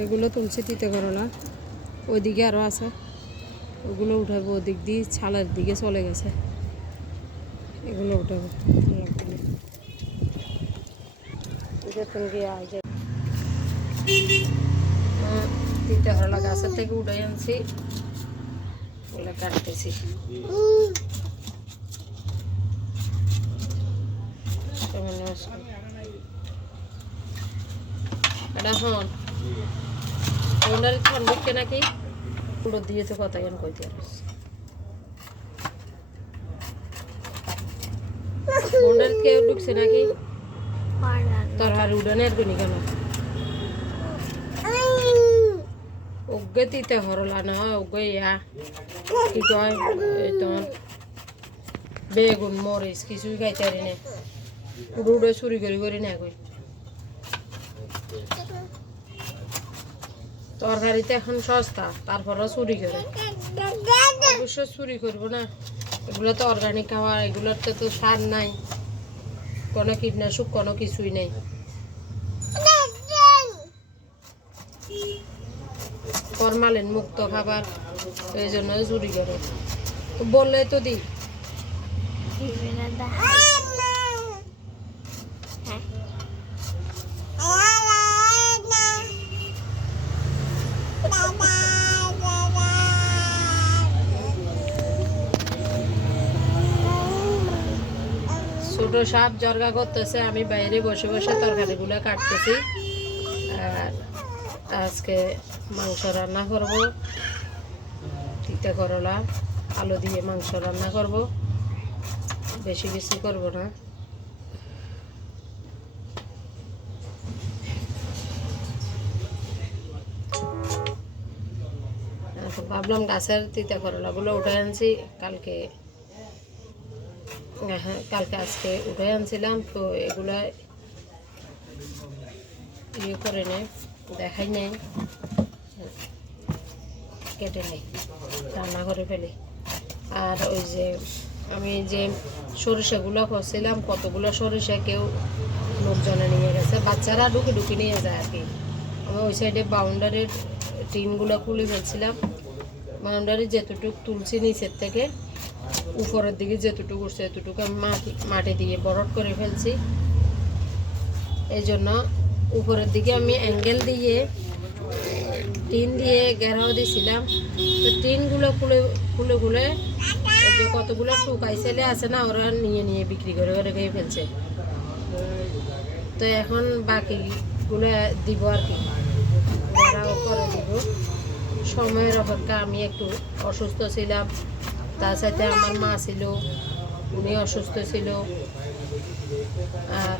এগুলো তুলছি তিতে করলা, ওইদিকে আরও আছে, ওগুলো উঠাবো। ওদিক দিয়ে ছালের দিকে চলে গেছে, এগুলো উঠাবো। তিতে করলা গাছের থেকে উঠে আনছি, ওগুলো কাটতেছি। এটা হন ওনার খন ঢুকছে নাকি পুরো দিয়েছে কথা কেন কইতে ওনার কেউ ঢুকছে নাকি তোর আর উড়ানের গুনি কেন ওগে তিতে হরলা না ওগে ইয়া কি কয় তোমার বেগুন মরিচ কিছুই খাইতে পারি না, উড়ে চুরি করি না কই তরকারিতে এখন সস্তা, তারপরে চুরি করে। অবশ্য চুরি করবো না, এগুলো তো অর্গানিক খাওয়া, এগুলোতে তো সার নাই, কোনো কীটনাশক কোনো কিছুই নেই। ফরমালিন মুক্ত খাবার, এই জন্য চুরি করে। তো বললে তো দি ছোট সাপ জর্গা করতেছে, আমি বাইরে বসে বসে তরকারিগুলো কাটতেছি। আর আজকে মাংস রান্না করব, তিতে করলা আলু দিয়ে মাংস রান্না করব, বেশি বেশি করব না। ভাবলাম গাছের তিতে করলাগুলো উঠে আনছি কালকে, হ্যাঁ কালকে আজকে উঠে আনছিলাম, তো এগুলা ইয়ে করে নেই, দেখাই নেই, কেটে নেই, রান্না করে ফেলি। আর ওই যে আমি যে সরিষাগুলো করছিলাম, কতগুলো সরিষা কেউ লোকজনে নিয়ে গেছে, বাচ্চারা ঢুকে নিয়ে যায় আর কি। আমি ওই সাইডে বাউন্ডারির টিনগুলো খুলে ফেলছিলাম, বাউন্ডারি যেতটুকু তুলছি নিচের থেকে উপরের দিকে যেতটুকু উঠছে এতটুকু আমি মাটি দিয়ে বরট করে ফেলছি। এই জন্য উপরের দিকে আমি অ্যাঙ্গেল দিয়ে টিন দিয়ে ঘেরাও দিয়েছিলাম, তো টিনগুলো খুলে যে কতগুলো টুকাই ছেলে আছে না, ওরা নিয়ে বিক্রি করে খেয়ে ফেলছে। তো এখন বাকিগুলো দিব আর কি, ঘেরাও করে দিব। সময়ের অপেক্ষা, আমি একটু অসুস্থ ছিলাম, তার সাথে আমার মা ছিল, উনি অসুস্থ ছিল, আর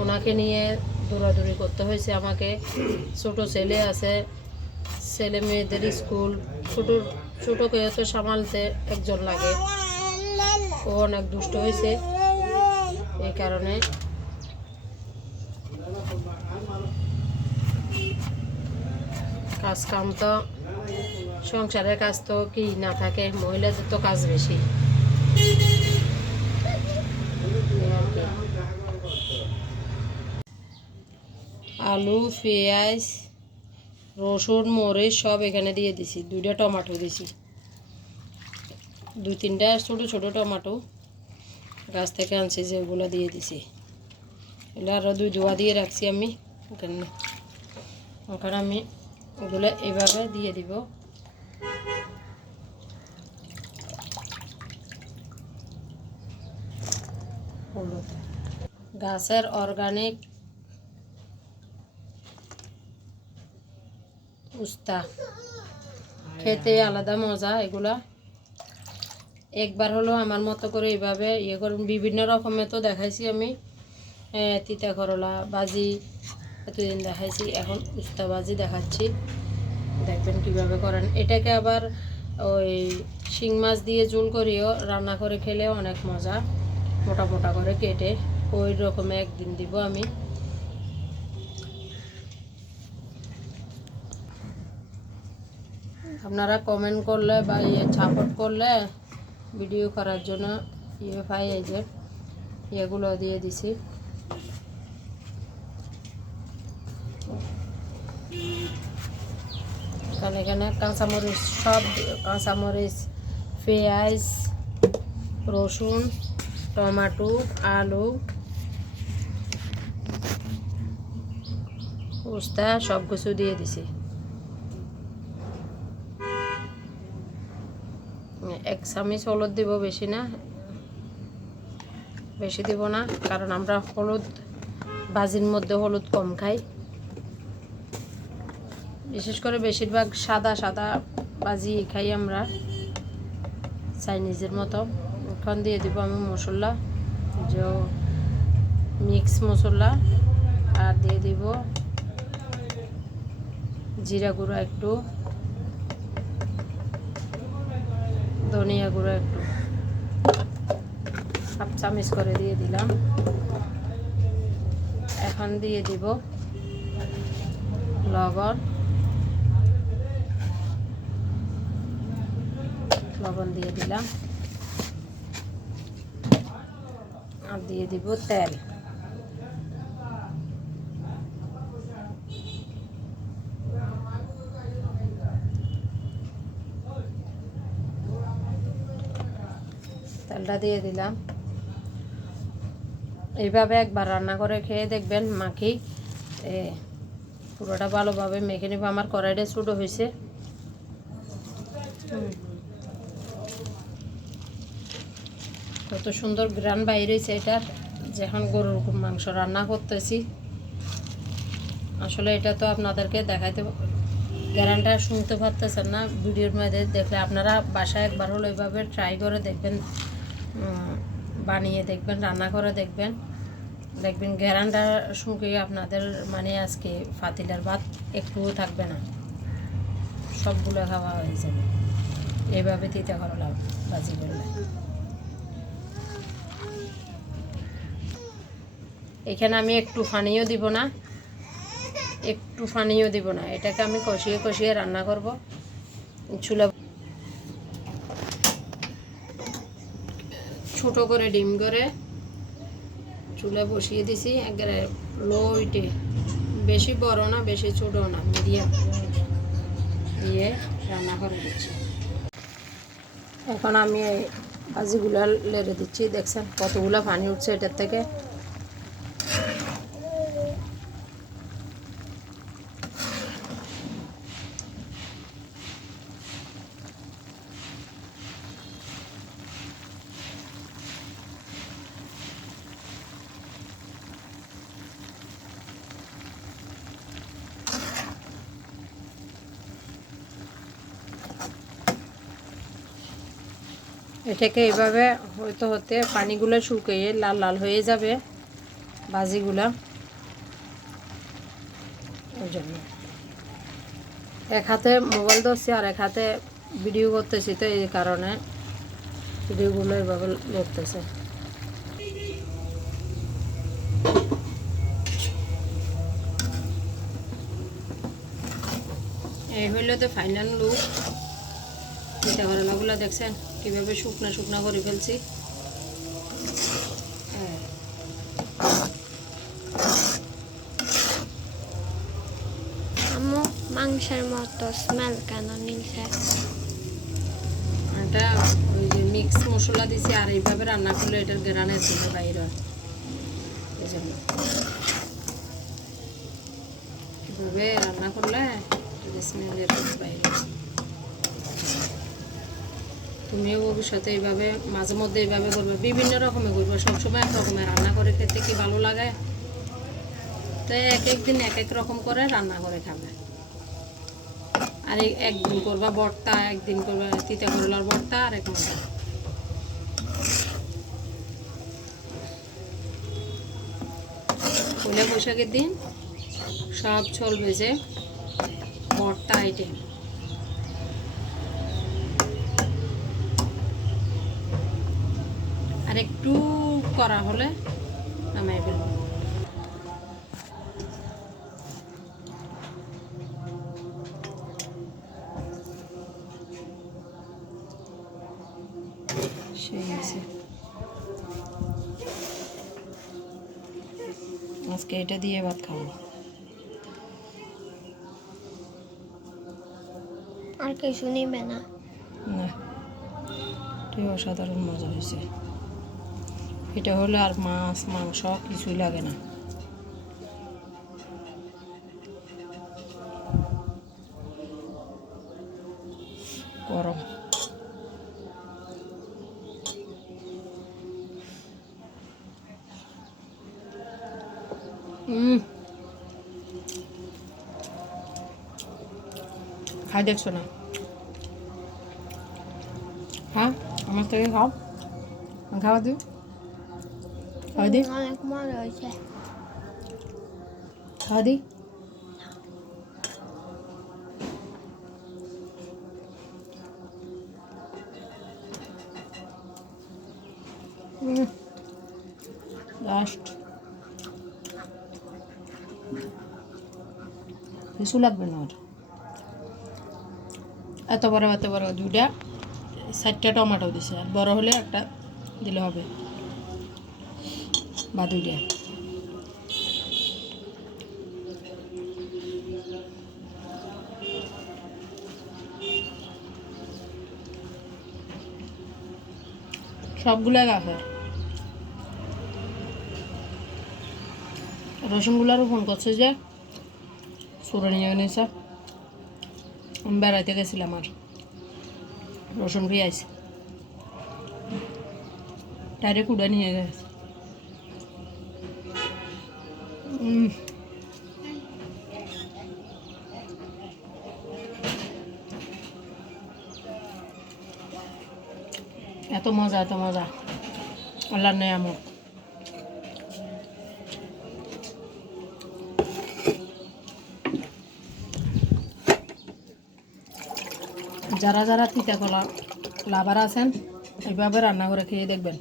ওনাকে নিয়ে দৌড়াদৌড়ি করতে হয়েছে আমাকে। ছোট ছেলে আছে, ছেলে মেয়েদের স্কুল, ছোটোকে তো সামালতে একজন লাগে, ও অনেক দুষ্ট হয়েছে, এই কারণে কাজ কাম তো সংসারের কাজ তো কি না থাকে, মহিলাদের তো কাজ বেশি। আলু পেঁয়াজ রসুন মরিচ সব এখানে দিয়ে দিছি, 2টা টমেটো দিছি, 2-3টা ছোটো ছোটো টমেটো গাছ থেকে আনছি, যেগুলো দিয়ে দিছি। এগুলো আরও 2 দোয়া দিয়ে রাখছি আমি ওখানে। ওখানে আমি ওগুলো এইভাবে দিয়ে দিব। গাছের অর্গানিক উস্তা, খেতে আলাদা মজা। এগুলা একবার হলো আমার মতো করে এইভাবে ইয়ে করুন। বিভিন্ন রকমের তো দেখাইছি আমি, তিতা করলা ভাজি এতদিন দেখাইছি, এখন উস্তা ভাজি দেখাচ্ছি, দেখবেন কিভাবে করেন। এটাকে আবার ওই শিং মাছ দিয়ে ঝোল করিও রান্না করে খেলে অনেক মজা, মোটা মোটা করে কেটে ওই রকমে একদিন দিব আমি। আপনারা কমেন্ট করলে বা সাপোর্ট করলে ভিডিও করার জন্য পাই, এই যে এগুলো দিয়ে দিছি। কারণ এখানে কাঁচামরিচ, সব কাঁচামরিচ, পেঁয়াজ, রসুন, টমেটো, আলু, উস্তা সব কিছু দিয়ে দিছি। 1 চামচ হলুদ দিব, বেশি না, বেশি দিব না, কারণ আমরা হলুদ ভাজির মধ্যে হলুদ কম খাই। বিশেষ করে বেশিরভাগ সাদা সাদা ভাজি খাই আমরা, চাইনিজের মতো। এখন দিয়ে দিব আমি মশলা, যে মিক্স মশলা, আর দিয়ে দিব জিরা গুঁড়া একটু, ধনিয়া গুঁড়া একটু, 1/2 চামচ করে দিয়ে দিলাম। এখন দিয়ে দিব লবণ, দিয়ে দিলাম, আর দিয়ে দিব তেল। তেলটা দিয়ে দিলাম। এইভাবে একবার রান্না করে খেয়ে দেখবেন, মাখি পুরোটা ভালোভাবে মেখে নেব। আমার কড়াইটা ছোটো হয়েছে। কত সুন্দর গ্রান বাইরেছে এটার, যখন গরুর মাংস রান্না করতেছি। আসলে এটা তো আপনাদেরকে দেখাইতে, গ্রানটা শুনতে পারতেছেন না ভিডিওর মধ্যে, দেখলে আপনারা বাসায় একবার হলো এইভাবে ট্রাই করে দেখবেন, বানিয়ে দেখবেন, রান্না করে দেখবেন, দেখবেন গ্রানটা শুকিয়ে আপনাদের মানে আজকে ফাতিলার ভাত একটুও থাকবে না, সবগুলো খাওয়া হয়ে যাবে এইভাবে তিতা করলা ভাজি করলে। এখানে আমি একটু পানিও দিব না, এটাকে আমি কষিয়ে কষিয়ে রান্না করব। চুলা ছোট করে ডিম করে চুলা বসিয়ে দিছি, একবারে লো হিটে, বেশি বড় না বেশি ছোট না, মিডিয়াম দিয়ে রান্না করে দিচ্ছি। এখন আমি এই ভাজিগুলো লেড়ে দিচ্ছি। দেখছেন কতগুলো পানি উঠছে এটার থেকে। এটাকে এইভাবে হতে হতে পানিগুলো শুকিয়ে লাল লাল হয়ে যাবে ভাজিগুলা, ওই জন্য এক হাতে মোবাইল ধরছি আর এক হাতে ভিডিও করতেছি, তো এই কারণে ভিডিওগুলো এইভাবে লড়তেছে। এই হইলে তো ফাইনাল লুক। তিতা করলাগুলো দেখছেন কীভাবে শুকনা শুকনা করে ফেলছি। মাংসের মতো স্মেল কেন নিলছে? এটা ওই যে মিক্স মশলা দিছি, আর এইভাবে রান্না করলে এটার গ্রানে ছিল বাইরে, এই জন্য এভাবে রান্না করলে স্মেলের বাইরে। তুমিও ভবিষ্যতে এইভাবে মাঝে মধ্যে এইভাবে করবে, বিভিন্ন রকমের করবে, সবসময় এক রকমের রান্না করে খেতে কি ভালো লাগে? তো এক একদিন এক এক রকম করে রান্না করে খাবে। আর একদিন করবা ভর্তা, একদিন করবা তিতা করলার ভর্তা, আর এক মজা। পয়লা বৈশাখের দিন সব চলবে যে ভর্তা আইটেম। আর একটু করা হলে নামাই ফেলবো। সেই আছে, আজকে এটা দিয়ে ভাত খাবো। আর কিছু নিবে না। না, এটাই অসাধারণ মজা হয়েছে। এটা হলে আর মাছ মাংস কিছুই লাগে না। গরম খাই দেখছো না? হ্যাঁ, আমার থেকে খাও, খাওয়া দিও, খাওয়া দি, অনেক মজা হয়েছে। খাওয়া দি। লাস্ট কিছু লাগবে না। আর এত বড় দুইটা 4টা টমেটো দিছে, আর বড় হলে একটা দিলে হবে বা দুইটা। সবগুলা গাছে রসুনগুলারও ফোন করছে যে সুরে নিয়ে নিয়েছে। আমি বেড়াইতে গেছিলাম আর রসুন পেঁয়াজ ডাইরেক্ট উড়ে নিয়ে গেছে। এত মজা আল্লাহ নেয়ামত। যারা যারা তিতা কলা লাভার আছেন এইভাবে রান্না করে খেয়ে দেখবেন।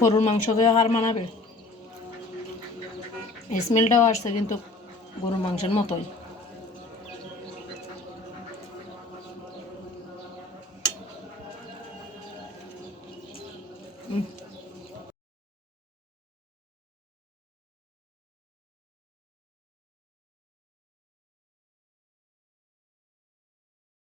গরুর মাংস দিয়ে হার মানাবে, স্মেলটাও আসছে কিন্তু গরুর মাংসের মতোই।